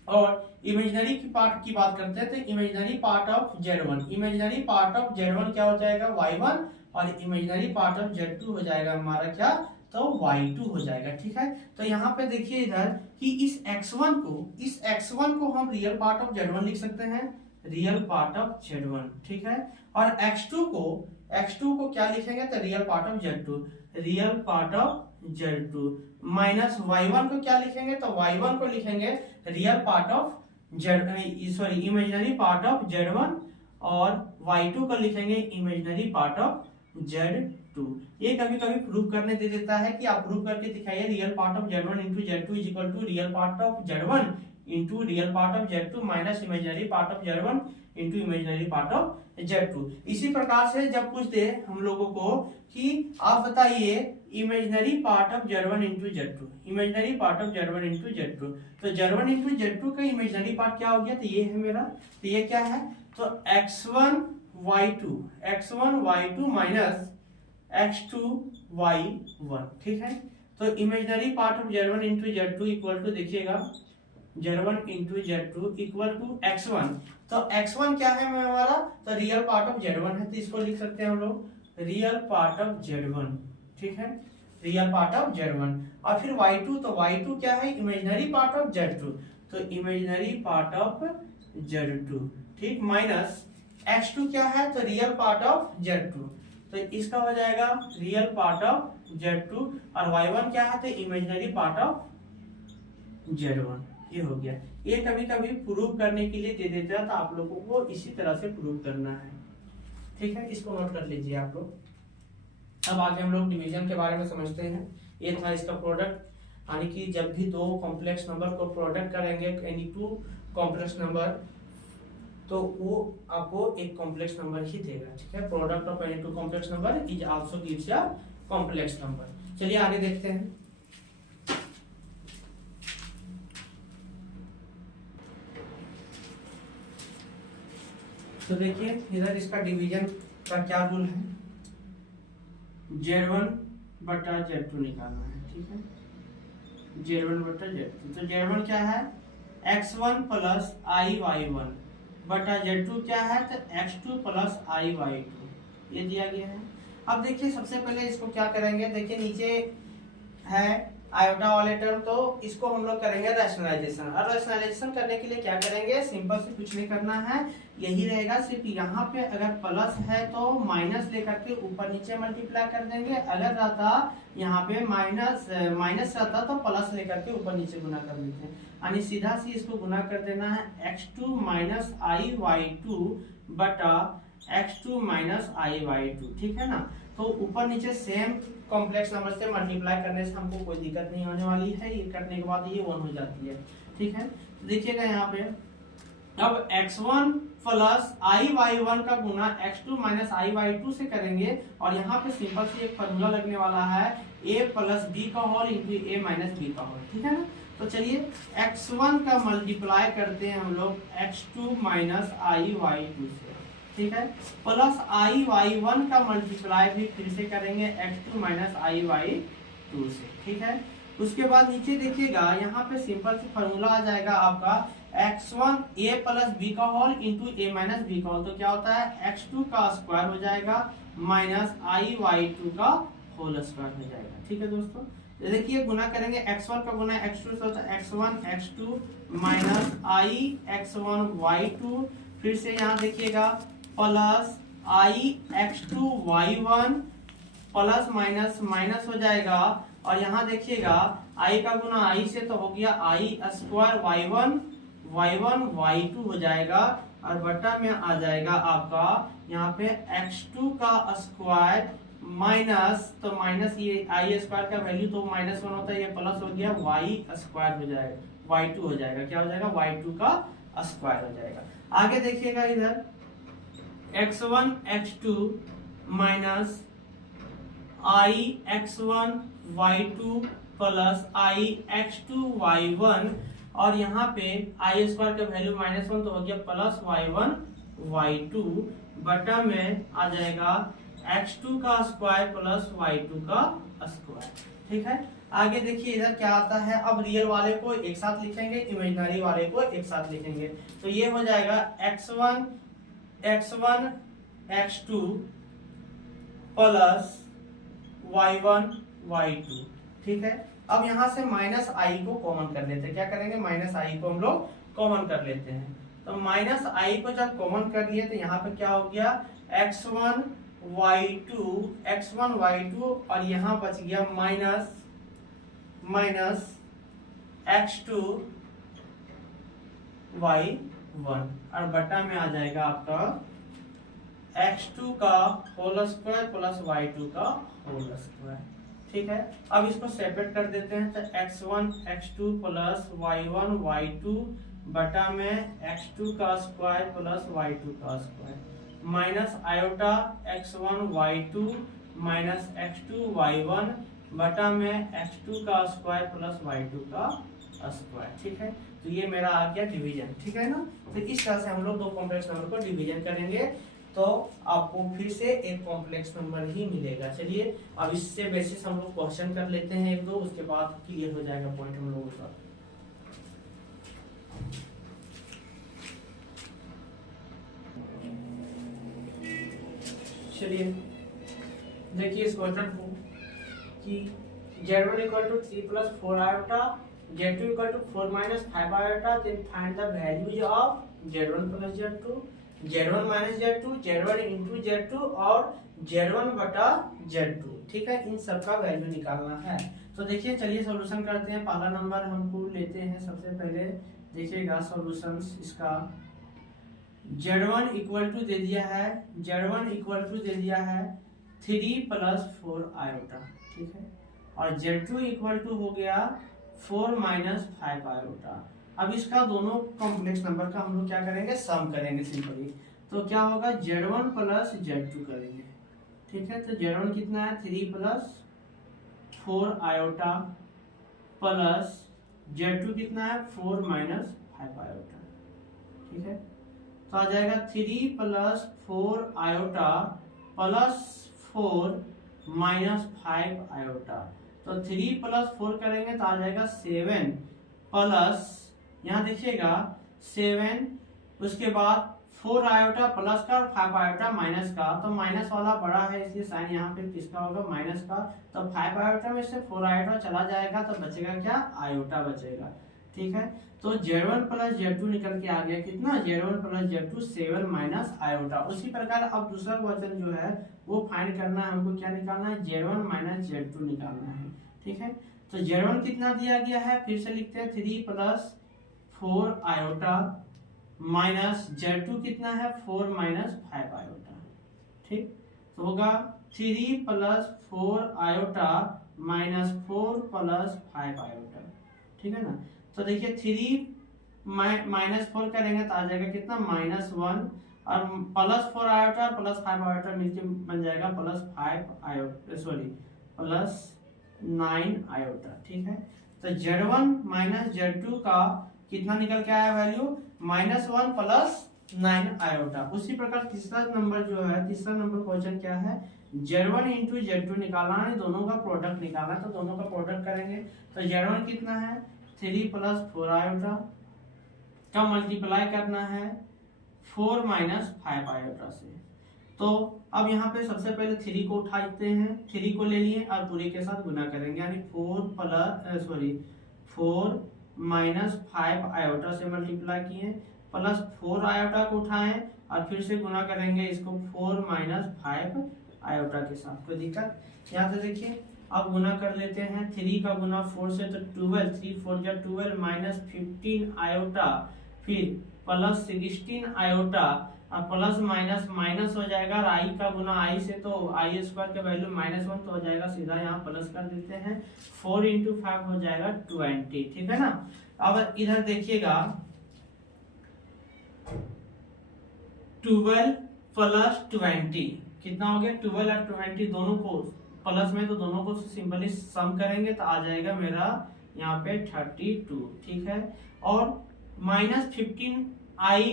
और इमेजिनरी की पार्ट की बात करते हैं तो imaginary part of z1, imaginary part of z1 क्या हो जाएगा y1, और इमेजिनरी पार्ट ऑफ z2 हो जाएगा हमारा क्या, तो y2 हो जाएगा। ठीक है, तो यहाँ पे देखिए इधर कि इस x1 को हम रियल पार्ट ऑफ z1 लिख सकते हैं, रियल पार्ट ऑफ z1। ठीक है, और x2 को क्या लिखेंगे तो real part of z2, real part of z2, minus y1 को क्या लिखेंगे तो y1 को लिखेंगे real part of imaginary part of z1, और y2 को लिखेंगे इमेजिनरी पार्ट ऑफ z2। ये कभी कभी प्रूव करने दे देता है कि आप प्रूव करके दिखाइए real part of z1 into z2 is equal to real part of z1 into real part of z2 minus imaginary part of z1 into imaginary part of z2। इसी प्रकार से जब पूछ दे हम लोगों को कि आप बताइए imaginary part of z1 into z2, imaginary part of z1 into z2, तो z1 इंटू z2 का इमेजिनरी पार्ट क्या हो गया, तो ये है मेरा, तो ये क्या है तो x1 y2 minus x2 y1। ठीक है, तो imaginary part of z1 into z2 equal to देखिएगा z1 into z2 equal to x1, तो x1 क्या है हमारा, तो रियल पार्ट ऑफ z1 है, तो इसको लिख सकते हैं हम लोग रियल पार्ट ऑफ z1। ठीक है, रियल पार्ट ऑफ z1, और फिर y2, तो y2 क्या है इमेजिनरी पार्ट ऑफ z2, तो इमेजिनरी पार्ट ऑफ z2। ठीक, माइनस x2 क्या है तो रियल पार्ट ऑफ z2, तो इसका हो जाएगा रियल पार्ट ऑफ z2, और y1 क्या है तो इमेजिनरी पार्ट ऑफ z1। ये हो गया, ये कभी कभी प्रूव करने के लिए दे देता है, तो आप लोगों को इसी तरह से प्रूव करना है। ठीक है, इसको नोट कर लीजिए आप लोग। अब आगे हम लोग डिवीजन के बारे में समझते हैं। ये था इसका प्रोडक्ट, यानी कि जब भी दो कॉम्प्लेक्स नंबर को प्रोडक्ट करेंगे, यानी टू कॉम्प्लेक्स नंबर, तो वो आपको एक कॉम्प्लेक्स नंबर ही देगा, ठीक है। Product of any two complex number is also gives a complex number. चलिए आगे देखते हैं। तो देखिए इधर इसका डिवीजन का क्या रूल है, Z1 बटा Z2 निकालना है, ठीक है। Z1 बटा Z2, तो Z1 क्या है x1 प्लस IY1 बटा Z2 क्या है तो x2 प्लस IY2, ये दिया गया है। अब देखिए सबसे पहले इसको क्या करेंगे, देखिए नीचे है आयोटा वाले टर्म, तो इसको हम लोग करेंगे रैशनलाइजेशन। और रैशनलाइजेशन करने के लिए क्या करेंगे, सिंपल से कुछ नहीं करना है, यही रहेगा। सिर्फ यहाँ पे अगर प्लस है तो माइनस लेकर के ऊपर नीचे मल्टीप्लाई कर देंगे, अगर रहता यहाँ पे माइनस रहता तो प्लस लेकर के ऊपर नीचे गुना कर देते हैं, यानी सीधा सी इसको गुना कर देना है x2 माइनस IY2 बटा x2 माइनस IY2, ठीक है ना। तो ऊपर नीचे सेम कॉम्प्लेक्स नंबर से मल्टीप्लाई करने से हमको कोई दिक्कत नहीं होने वाली है, ये करने के बाद ये 1 हो जाती है, ठीक है। तो देखिएगा यहाँ पे अब x1 प्लस IY1 का गुना x2 माइनस IY2 से करेंगे, और यहाँ पे सिंपल से एक फॉर्मूला लगने वाला है a प्लस बी का whole into a minus b का होल, ठीक है ना। तो चलिए x1 का मल्टीप्लाई करते हैं हम लोग x2 माइनस IY2 से, ठीक है, प्लस IY1 का मल्टीप्लाई भी फिर से करेंगे x2 माइनस IY2 से, ठीक है। उसके बाद नीचे देखिएगा यहाँ पे सिंपल से फॉर्मूला आ जाएगा आपका x1 a प्लस बी का whole into a minus b का होल, तो क्या होता है x2 का स्क्वायर हो जाएगा माइनस IY2 का होल स्क्वायर हो जाएगा, ठीक है दोस्तों। देखिए गुना करेंगे x1 का गुना x2 से होता है x1 x2 minus I x1 y2, फिर से यहाँ देखिएगा plus I x2 y1 plus minus minus हो जाएगा, और यहाँ देखिएगा I का गुना I से तो हो गया I स्क्वायर y1 y2 हो जाएगा, और बटा में आ जाएगा आपका यहाँ पे x2 का स्क्वायर माइनस, तो माइनस ये I स्क्वायर का वैल्यू तो -1 होता है, ये प्लस हो गया y स्क्वायर हो जाएगा, y2 हो जाएगा, क्या हो जाएगा y2 का स्क्वायर हो जाएगा। आगे देखिएगा इधर x1 x2 minus I x1 y2 plus I x2 y1, और यहाँ पे I स्क्वायर का वैल्यू -1 तो हो गया प्लस y1 y2, बटा में आ जाएगा x2 का स्क्वायर प्लस y2 का स्क्वायर, ठीक है। आगे देखिए इधर क्या आता है, अब रियल वाले को एक साथ लिखेंगे, इमेजिनरी वाले को एक साथ लिखेंगे, तो ये हो जाएगा x1 x2 plus y1 y2, ठीक है। अब यहाँ से माइनस आई को कॉमन कर लेते हैं, क्या करेंगे माइनस आई को हम लोग कॉमन कर लेते हैं, तो माइनस आई को जब कॉमन कर लिए तो यहाँ पे क्या हो गया x1 y2 और यहाँ बच गया माइनस x2 y1, और बटा में आ जाएगा आपका x2 का होल स्क्वायर प्लस y2 का होल स्क्वायर, ठीक है। अब इसको सेपरेट कर देते हैं, तो x1 x2 plus y1 y2 बटा में x2 का स्क्वायर प्लस y2 का square minus iota x1 y2 minus x2 y1 बटा में x2 का स्क्वायर प्लस y2 का स्क्वायर, ठीक है। तो ये मेरा आ गया डिवीजन, ठीक है ना। तो इस तरह से हम लोग दो कॉम्प्लेक्स नंबर को डिवीजन करेंगे तो आपको फिर से एक कॉम्प्लेक्स नंबर ही मिलेगा। चलिए अब इससे बेसिस हम लोग क्वेश्चन कर लेते हैं एक दो, उसके बाद क्लियर हो जाएगा पॉइंट हम लोगों का। चलिए देखिए इस क्वेश्चन को कि Z1 equal to 3 plus 4 iota, Z2 equal to 4 minus 5 iota, then find the values of Z1 plus Z2, Z1 minus Z2, Z1 into Z2 और Z1 बटा Z2, ठीक है। इन सब का वैल्यू निकालना है। तो देखिए चलिए सॉल्यूशन करते हैं। पहला नंबर हमको लेते हैं, सबसे पहले देखिएगा सॉल्यूशंस इसका। Z1 इक्वल टू दे दिया है, Z1 इक्वल टू दे दिया है 3 प्लस 4 आयोटा, ठीक है, और Z2 इक्वल टू हो गया 4 माइनस 5 आयोटा, अब इसका दोनों कॉम्प्लेक्स नंबर का हम लोग क्या करेंगे, सम करेंगे सिंपली। तो क्या होगा, Z1 प्लस Z2 करेंगे, ठीक है। तो Z1 कितना है 3 प्लस 4 आयोटा प्लस Z2 कितना है 4 माइनस 5 आयोटा, ठीक है। तो आ जाएगा 3 plus 4 iota plus 4 minus 5 iota. तो 3 प्लस 4 करेंगे तो आ जाएगा 7 प्लस, यहाँ देखिएगा 7, उसके बाद 4 आयोटा प्लस का और 5 आयोटा माइनस का। तो माइनस वाला बड़ा है इसलिए साइन यहाँ पे किसका होगा, माइनस का। तो 5 आयोटा में से 4 आयोटा चला जाएगा तो बचेगा क्या, आयोटा बचेगा, ठीक है। तो Z1 प्लस Z2 निकल के आ गया कितना, Z1 plus Z2 7 minus iota. उसी प्रकार अब दूसरा क्वेश्चन जो है वो फाइंड करना है हमको, क्या निकालना है, Z1 माइनस Z2 निकालना है, ठीक है। तो Z1 कितना दिया गया है, फिर से लिखते हैं 3 प्लस 4 आयोटा माइनस Z2 कितना है 4 माइनस 5 आयोटा, ठीक। तो होगा 3 plus 4 iota minus 4 plus 5 iota, ठीक है ना। तो देखिए 3 माइनस 4 करेंगे तो आ जाएगा कितना, -1, और प्लस 4 आयोटा और प्लस 5 आयोटा मिलके बन जाएगा plus 5 iota, sorry plus 9 iota, ठीक है। तो Z1 माइनस Z2 का कितना निकल के आया वैल्यू, -1 प्लस 9 आयोटा। उसी प्रकार तीसरा नंबर जो है, तीसरा नंबर क्वेश्चन क्या है, Z1 इंटू Z2 निकालना है, दोनों का प्रोडक्ट निकालना है। तो दोनों का प्रोडक्ट करेंगे तो Z1 कितना है 3 प्लस 4 आयोटा का मल्टीप्लाई करना है 4 माइनस 5 आयोटा से। तो अब यहाँ पे सबसे पहले 3 को उठाते हैं, 3 को ले लिए और पूरे के साथ गुना करेंगे, यानी 4 माइनस 5 आयोटा से मल्टीप्लाई किए, प्लस 4 आयोटा को उठाएं और फिर से गुना करेंगे इसको 4 माइनस 5 आयोटा के साथ। कोई दिक्कत, यहाँ से देखिए अब गुना कर लेते हैं, 3 का गुना 4 से तो 12, 3 4 जा 12 माइनस 15 आयोटा, फिर प्लस 16 आयोटा, और प्लस माइनस माइनस हो जाएगा, और आई का गुना आई से तो आई स्क्वायर का वैल्यू -1 तो हो जाएगा, सीधा यहाँ प्लस कर देते हैं, 4 इंटू 5 हो जाएगा 20, ठीक है ना। अब इधर देखिएगा 12 प्लस 20 कितना हो गया, 12 और 20 दोनों को प्लस में, तो दोनों को सिंपली सम करेंगे तो आ जाएगा मेरा यहाँ पे 32, ठीक है। और -15i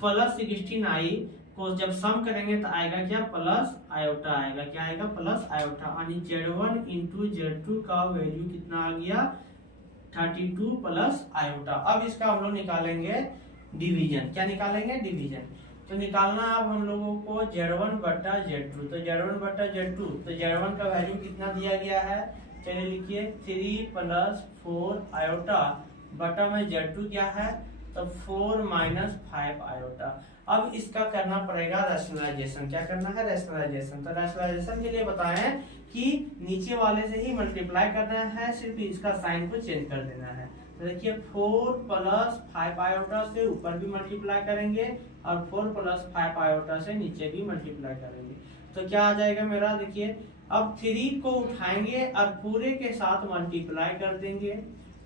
प्लस 16i को जब सम करेंगे तो आएगा क्या, प्लस आयोटा आएगा, क्या आएगा, प्लस आयोटा। यानी Z1 इंटू Z2 का वैल्यू कितना आ गया 32 प्लस आयोटा। अब इसका हम लोग निकालेंगे डिवीजन, क्या निकालेंगे, डिवीजन। तो निकालना अब हम लोगों को Z1 बटा Z2, तो Z1 बटा Z2, तो Z1 का वैल्यू कितना दिया गया है, चलिए लिखिए 3 प्लस 4 आयोटा बटा में Z2 क्या है, तो 4 माइनस 5 आयोटा। अब इसका करना पड़ेगा रैशनलाइजेशन, क्या करना है, रैशनलाइजेशन। तो रैशनलाइजेशन के लिए बताएं कि नीचे वाले से ही मल्टीप्लाई करना है, सिर्फ इसका साइन को चेंज कर देना है। तो देखिए 4 प्लस 5 आयोटा से ऊपर भी मल्टीप्लाई करेंगे और 4 प्लस 5 आयोटा से नीचे भी मल्टीप्लाई करेंगे। तो क्या आ जाएगा मेरा, देखिए अब 3 को उठाएंगे और पूरे के साथ मल्टीप्लाई कर देंगे,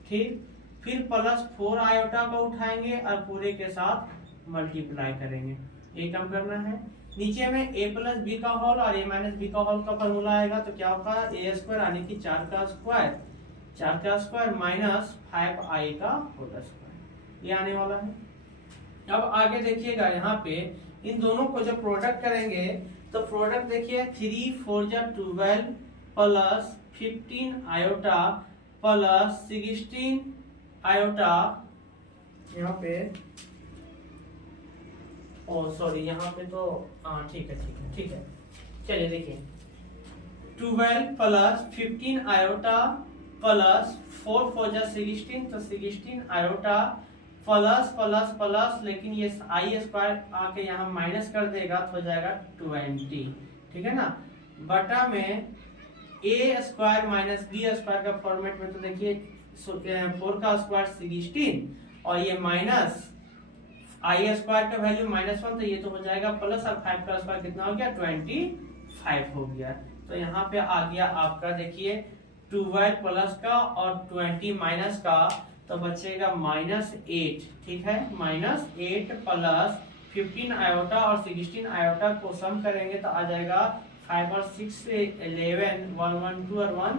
ठीक। फिर प्लस 4 आयोटा को उठाएंगे और पूरे के साथ मल्टीप्लाई करेंगे, ये काम करना है। नीचे में a प्लस बी का होल और a माइनस बी का होल का फॉर्मूला आएगा, तो क्या होगा a स्क्वायर यानी कि 4 का स्क्वायर माइनस 5i का होल स्क्वायर, ये आने वाला है। अब आगे देखिएगा यहाँ पे इन दोनों को जब प्रोडक्ट करेंगे तो प्रोडक्ट देखिए 3 4 जा 12 प्लस 15 आयोटा प्लस 16 आयोटा, यहाँ पे सॉरी यहाँ पे तो ठीक है, चलिए देखिए 12 प्लस 15 आयोटा प्लस 4 4 जा 16, तो 16 आयोटा प्लस प्लस प्लस, लेकिन ये आई स्क्वायर आके यहाँ माइनस कर देगा तो हो जाएगा 20, ठीक है ना, बटा में a square minus b square का फॉर्मेट में। तो देखिए 4 का स्क्वायर 16 और ये माइनस आई स्क्वायर का वैल्यू -1, तो ये तो हो जाएगा प्लस, और 5 का स्क्वायर कितना हो गया 25 हो गया। तो यहाँ पे आ गया आपका देखिए 12 प्लस का और 20 माइनस का, तो बचेगा -8, ठीक है, -8 प्लस 15 आयोटा और 16 आयोटा को सम करेंगे तो आ जाएगा 5 और 6 से 11, 1 1 2 और 1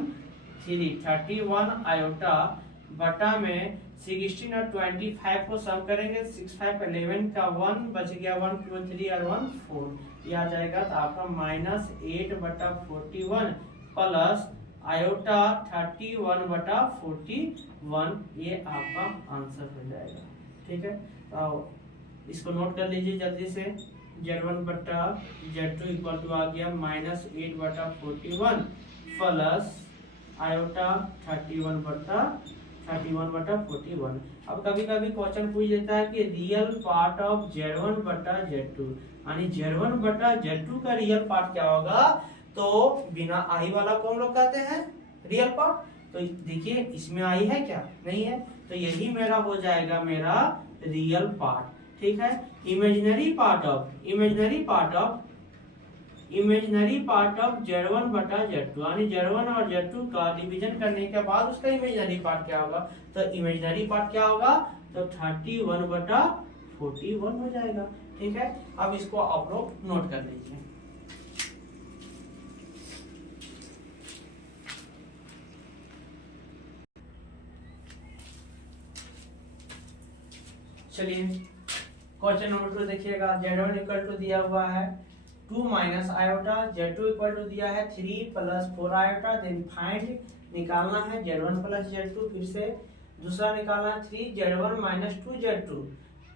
3, 31 आयोटा बटा में 16 और 25 को सम करेंगे, 6 5 11 का 1 बच गया, 1 2 3 और 1 4, ये आ जाएगा। तो आपका -8 बटा 41 प्लस आयोटा 31 बटा 41, ये आपका आंसर हो जाएगा, ठीक है। तो इसको नोट कर लीजिए जल्दी से। Z1 बटा Z2 इक्वल टू आ गया -8 बटा 41 प्लस आयोटा 31 बटा 41। अब कभी कभी क्वेश्चन पूछ देता है कि रियल पार्ट ऑफ Z1 बटा Z2, यानी Z1 बटा Z2 का रियल पार्ट क्या होगा। तो बिना आई वाला को हम लोग कहते हैं रियल पार्ट। तो देखिए इसमें आई है क्या, नहीं है, तो यही मेरा हो जाएगा मेरा रियल पार्ट, ठीक है। इमेजिनरी पार्ट ऑफ Z1 बटा Z2, यानी Z1 और Z2 का डिवीजन करने के बाद उसका इमेजिनरी पार्ट क्या होगा। तो इमेजिनरी पार्ट क्या होगा, तो 31 बटा 41 हो जाएगा, ठीक है। अब इसको आप लोग नोट कर लीजिए। चलिए क्वेश्चन नंबर 2 देखिएगा। Z1 इक्वल टू दिया हुआ है 2 minus iota, Z2 equal to दिया है 3 प्लस 4 आयोटा। देन फाइंड निकालना है Z1 प्लस Z2, फिर से दूसरा निकालना है 3 Z1 माइनस 2 Z2,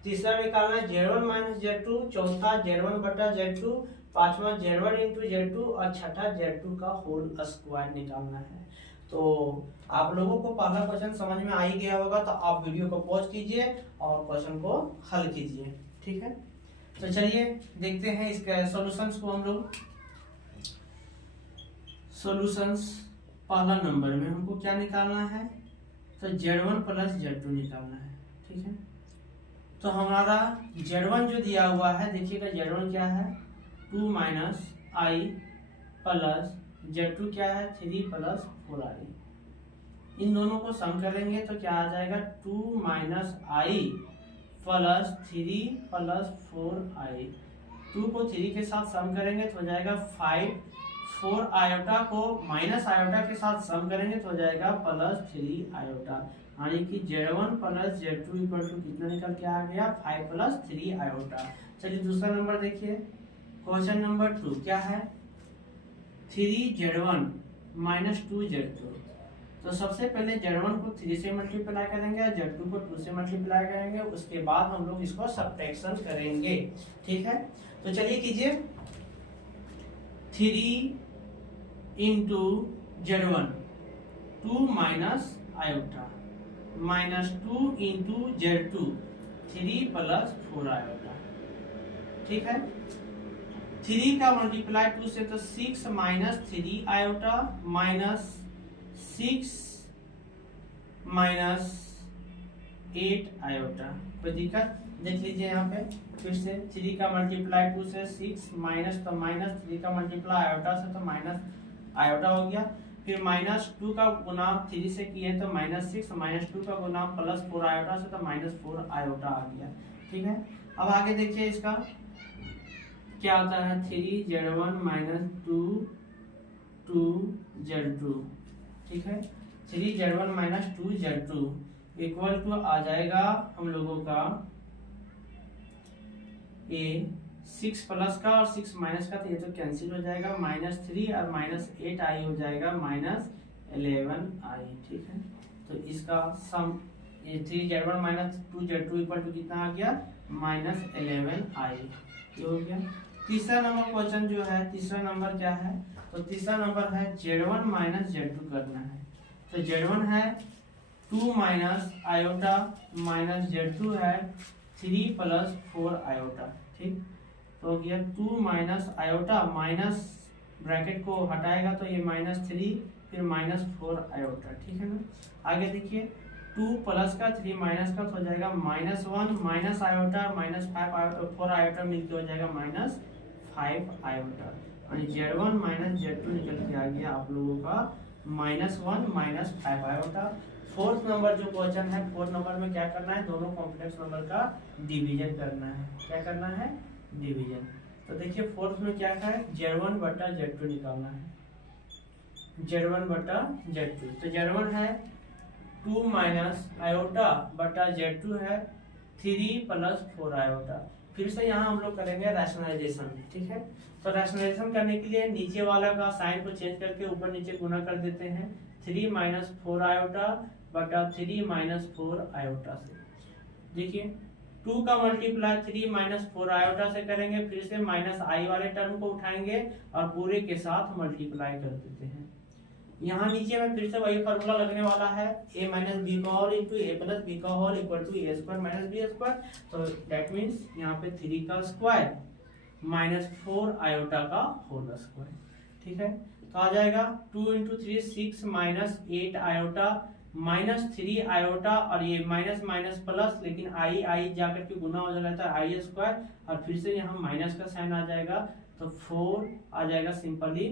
तीसरा निकालना है Z1 माइनस Z2, चौथा Z1 बटा Z2, पांचवा Z1 इंटू Z2 और छठा Z2 का होल स्क्वायर निकालना है। तो आप लोगों को पहला क्वेश्चन समझ में आ ही गया होगा, तो आप वीडियो को पॉज कीजिए और क्वेश्चन को हल कीजिए, ठीक है। तो चलिए देखते हैं इसके सॉल्यूशंस को हम लोग। सॉल्यूशंस पहला नंबर में हमको क्या निकालना है, तो Z1 प्लस Z2 निकालना है, ठीक है। तो हमारा Z1 जो दिया हुआ है, देखिएगा Z1 क्या है 2 माइनस आई प्लस Z2 क्या है 3 प्लस 4i। इन दोनों को सम करेंगे तो क्या आ जाएगा 2 माइनस आई प्लस 3 प्लस 4i। 2 को 3 के साथ सम करेंगे तो हो जाएगा 5, 4 आयोटा को माइनस आयोटा के साथ सम करेंगे तो हो जाएगा प्लस 3 आयोटा, यानी कि Z1 plus Z2 equal to कितना निकल के आ गया 5 प्लस 3 आयोटा। चलिए दूसरा नंबर देखिए। क्वेश्चन नंबर 2 क्या है 3Z1 माइनस 2Z2। तो सबसे पहले Z1 को 3 से मल्टीप्लाई करेंगे और Z2 को 2 से मल्टीप्लाई करेंगे, उसके बाद हम लोग इसको सब्ट्रैक्शन करेंगे, ठीक है। तो चलिए कीजिए 3 into Z1 2 minus iota minus 2 into Z2 3 plus 4 iota, ठीक है। 3 का मल्टीप्लाई 2 से तो 6 minus 3 iota minus 6 minus 8 iota. कोई दिक्कत, देख लीजिए यहाँ पे फिर से 3 का मल्टीप्लाई 2 से 6 माइनस, तो माइनस 3 का मल्टीप्लाई आयोटा से तो माइनस आयोटा हो गया, फिर माइनस 2 का गुना 3 से किए तो माइनस 6, माइनस 2 का गुना प्लस 4 आयोटा से तो माइनस 4 आयोटा आ गया, ठीक है। अब आगे देखिए इसका क्या आता है 3Z1 माइनस 2Z2, ठीक है। 3Z1 minus 2Z2 equal to आ जाएगा हम लोगों का ए 6 प्लस का और 6 माइनस का, तो ये तो कैंसिल हो जाएगा, -3 और -8i हो जाएगा -11i, ठीक है। तो इसका सम ये 3Z1 minus 2Z2 equal to कितना आ गया -11i, ये हो गया। तीसरा नंबर क्वेश्चन जो है, तीसरा नंबर क्या है, तो तीसरा नंबर है Z1 माइनस Z2 करना है। तो Z1 है 2 माइनस आयोटा माइनस Z2 है 3 प्लस 4 आयोटा, ठीक। तो हो गया 2 माइनस आयोटा माइनस ब्रैकेट को हटाएगा तो ये -3 फिर -4 आयोटा, ठीक है ना। आगे देखिए 2 प्लस का 3 माइनस का तो हो जाएगा -1 माइनस आयोटा -5 4 आयोटा मिलकर हो जाएगा -5 आयोटा, और Z1 माइनस Z2 निकल के आ गया आप लोगों का -1 -5 आयोटा। फोर्थ नंबर जो क्वेश्चन है, फोर्थ नंबर में क्या करना है, दोनों कॉम्प्लेक्स नंबर का डिवीजन करना है। क्या करना है, डिवीजन। तो देखिए फोर्थ में क्या है, Z1 बटा Z2 निकालना है, Z1 बटा Z2। तो Z1 है 2 माइनस आयोटा बटा Z2 है 3 + 4 आयोटा। फिर से यहाँ हम लोग करेंगे रैशनलाइजेशन, ठीक है। तो रैशनलाइजेशन करने के लिए नीचे वाला का साइन को चेंज करके ऊपर नीचे गुना कर देते हैं। 3 - 4 आयोटा बटा 3 - 4 आयोटा से। देखिए 2 का मल्टीप्लाई 3 - 4 आयोटा से करेंगे, फिर से माइनस आई वाले टर्म को उठाएंगे और पूरे के साथ मल्टीप्लाई कर देते हैं। यहाँ नीचे में फिर से वही फॉर्मूला लगने वाला है, a - b का होल इंटू a + b का whole equal to a² - b²। तो दैट मीन्स यहाँ पे 3 का स्क्वायर -4 आयोटा का होल स्क्वायर, ठीक है। तो आ जाएगा 2 × 3 6 - 8 आयोटा -3 आयोटा, और ये माइनस माइनस प्लस, लेकिन आई जाकर के गुना हो जाता है i², और फिर से यहाँ माइनस का साइन आ जाएगा, तो 4 आ जाएगा, सिंपली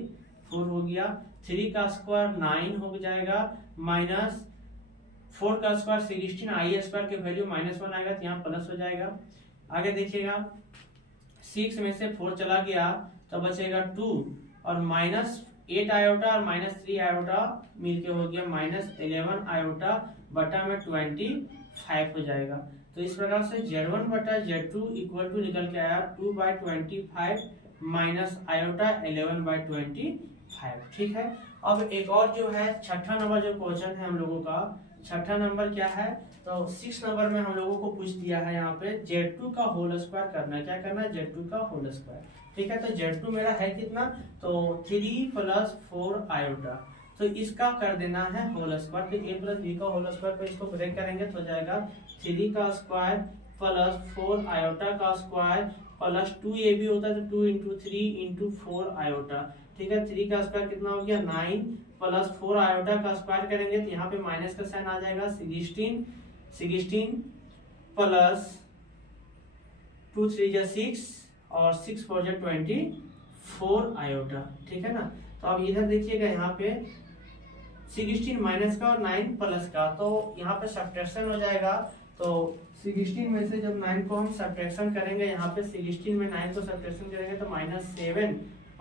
4 हो गया। 3 का स्क्वायर 9 हो जाएगा, -4 का स्क्वायर 16, i² की वैल्यू -1 आएगा, तो यहाँ प्लस हो जाएगा। आगे देखिएगा 6 में से 4 चला गया तो बचेगा 2, और -8 आयोटा और -3 आयोटा मिलके हो गया -11 आयोटा बटा में 25 हो जाएगा। तो इस प्रकार से Z1 बटा Z2 इक्वल टू निकल के आया 2/25 माइनस आयोटा 11/25, ठीक है। अब एक और जो है छठा नंबर जो क्वेश्चन है हम लोगों का, छठा नंबर क्या है, तो 6 नंबर में हम लोगों को पूछ दिया है यहाँ पे Z2 का होल स्क्वायर करना है। क्या करना है, Z2 का होल स्क्वायर, ठीक है। तो Z2 मेरा है कितना, तो 3 + 4 आयोटा, तो इसका कर देना है होल स्क्वायर। तो a + b का होल स्क्वायर पे इसको ब्रेक करेंगे तो हो जाएगा 3 का स्क्वायर + 4 आयोटा का स्क्वायर प्लस 2ab होता है, तो 2 × 3 × 4 आयोटा, ठीक है। 3 का स्क्वायर कितना हो गया 9 + 4 आयोटा का स्क्वायर करेंगे तो यहाँ पे माइनस का साइन आ जाएगा, 16 प्लस 2 × 3 = 6 और 6 × 4 = 24 आयोटा, ठीक है ना। तो अब इधर देखिएगा यहाँ पे 16 माइनस का और 9 प्लस का, तो यहाँ पे सब्ट्रैक्शन हो जाएगा। तो 16 में से जब 9 को हम सब्ट्रैक्शन करेंगे, यहाँ पे 16 में 9 को सब्ट्रैक्शन करेंगे तो -7 +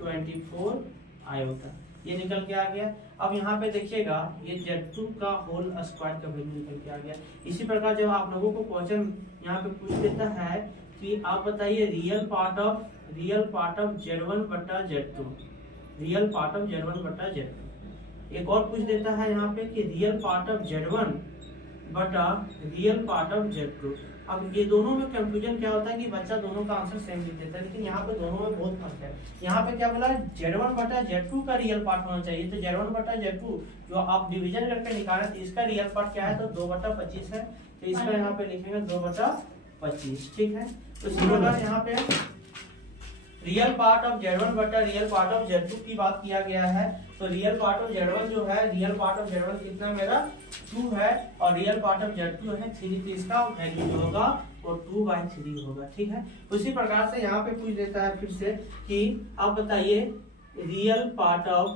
24 आयोटा, ये निकल के आ गया। अब यहाँ पे देखिएगा ये Z2 का होल स्क्वायर का वैल्यू निकल के आ गया। इसी प्रकार जब आप लोगों को क्वेश्चन यहाँ पे पूछ देता है कि आप बताइए रियल पार्ट ऑफ Z1 बटा Z2, real part of Z1 बटा Z2। एक और पूछ देता है यहाँ पे कि रियल पार्ट ऑफ Z1 बटा रियल पार्ट ऑफ Z2। अब ये दोनों में कंफ्यूजन क्या होता है कि बच्चा दोनों का आंसर सेम लिख देता है, लेकिन यहाँ पे दोनों में बहुत फर्क है। यहाँ पे क्या बोला, Z1 बटा Z2 का रियल पार्ट होना चाहिए, तो Z1 बटा Z2 जो आप डिवीजन करके निकाले तो इसका रियल पार्ट क्या है, तो 2/25 है, तो इसका यहाँ पे लिखेंगे 2/25, ठीक है। तो इसी प्रकार यहाँ पे रियल पार्ट ऑफ Z1 बटा रियल पार्ट ऑफ Z2 की बात किया गया है। तो रियल पार्ट ऑफ Z1 जो है, रियल पार्ट ऑफ Z1 कितना मेरा 2 है, और रियल पार्ट ऑफ Z2 है 3, तो इसका वैल्यू जो होगा वो 2/3 होगा, ठीक है। उसी प्रकार से यहाँ पे पूछ देता है फिर से कि आप बताइए रियल पार्ट ऑफ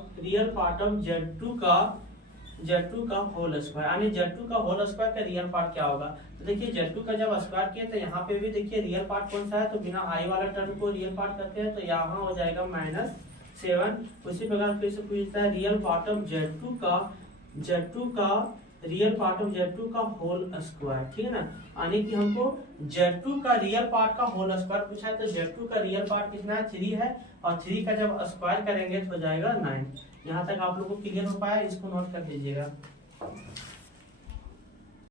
Z2 का होल स्क्वायर, यानी Z2 का होल स्क्वायर का रियल पार्ट क्या होगा। तो देखिए Z2 का जब स्क्वायर किया तो यहाँ पे भी देखिए रियल पार्ट कौन सा है, तो बिना आई वाला टर्म को रियल पार्ट करते हैं, तो यहाँ हो जाएगा -7। उसी प्रकार फिर से पूछता है रियल पार्ट ऑफ Z2 का होल स्क्वायर, ठीक है ना, यानी कि हमको Z2 का रियल पार्ट का होल स्क्वायर पूछा है। तो Z2 का रियल पार्ट कितना है, 3 है, और 3 का जब स्क्वायर करेंगे तो हो जाएगा 9। यहाँ तक आप लोगों को क्लियर हो पाया, इसको नोट कर लीजिएगा।